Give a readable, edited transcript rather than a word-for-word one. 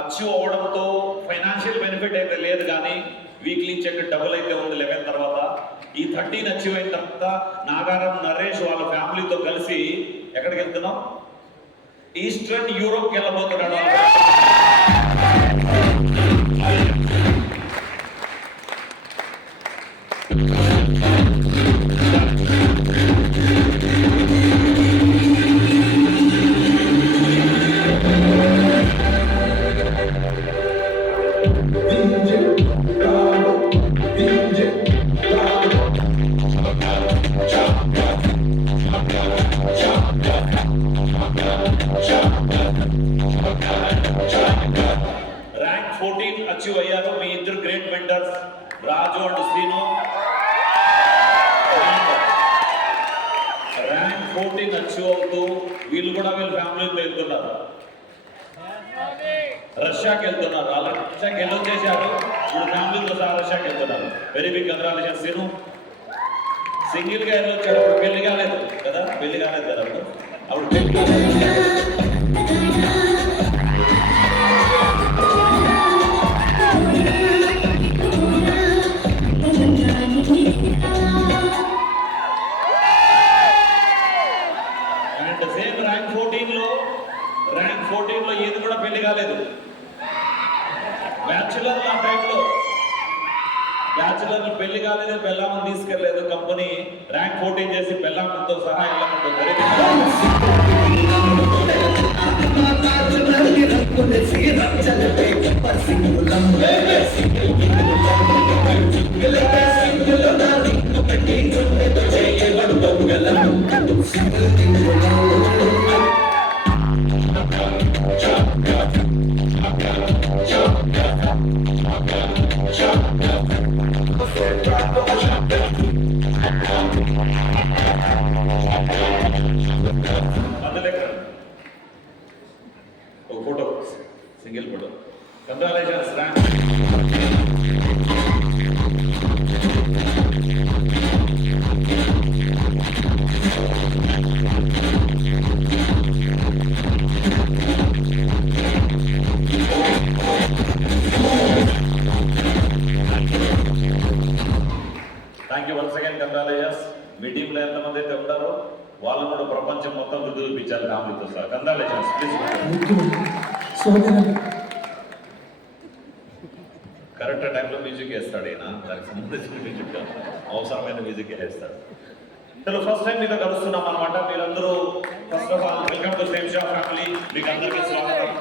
అచీవ్ అవ్వడంతో financial benefit అయితే లేదు, కానీ వీక్లీ చెక్ డబుల్ అయితే ఉంది 11 తర్వాత. ఈ 13 అచీవ్ అయిన తర్వాత నాగారం నరేష్ వాళ్ళ ఫ్యామిలీతో కలిసి ఎక్కడికి వెళ్తున్నాం? ఈస్టర్న్ యూరోప్కి వెళ్ళబోతున్నాడు. ర్యాంక్ 14 అచీవ్ అయ్యారు మీ ఇద్దరు గ్రేట్ మెంటర్స్ రాజు అండ్ శ్రీను. ర్యాంక్ 14 అచీవ్ అవుతూ వీళ్ళు కూడా వీళ్ళ ఫ్యామిలీతో వెళ్తున్నారు, రష్యాకి వెళ్తున్నారు. అలా రష్యాకి వెళ్ళొచ్చేసారు, వీళ్ళ ఫ్యామిలీతో సహా రష్యాకి వెళ్తున్నారు. Very big congratulation Srinu. Single గా వెళ్ళొచ్చాడు, అప్పుడు పెళ్లి కాలేదు కదా, పెళ్లి కాలేదు కదా అప్పుడు పెళ్లి అండ్ సేమ్ ర్యాంక్ 14 లో ఏది కూడా పెళ్లి కాలేదు. బ్యాచులర్ ఆ టైంలో బ్యాచులర్ పెళ్లి కాలేదు, పెళ్ళామని తీసుకెళ్లేదు కంపెనీ. ర్యాంక్ 14 చేసి పెళ్ళామంతో సహా ఒక photo, single photo. Congratulations rank. Thank you once again, congratulations. మీ టీంలో ఎంతమంది అయితే ఉంటారో వాళ్ళు కూడా ప్రపంచం మొత్తం గుర్తు చూపించాలి ఫ్యామిలీతో సార్. Congratulations please. కరెక్ట్ టైంలో మ్యూజిక్ వేస్తాడు ఈయన, దానికి సంబంధించిన మ్యూజిక్ అవసరమైన మ్యూజిక్ వేస్తాడు. చలో ఫస్ట్ టైం మీతో కలుస్తున్నాం అనమాట. మీరందరూ first of all welcome to same shop family. మీకు అందరికీ స్వాగతం.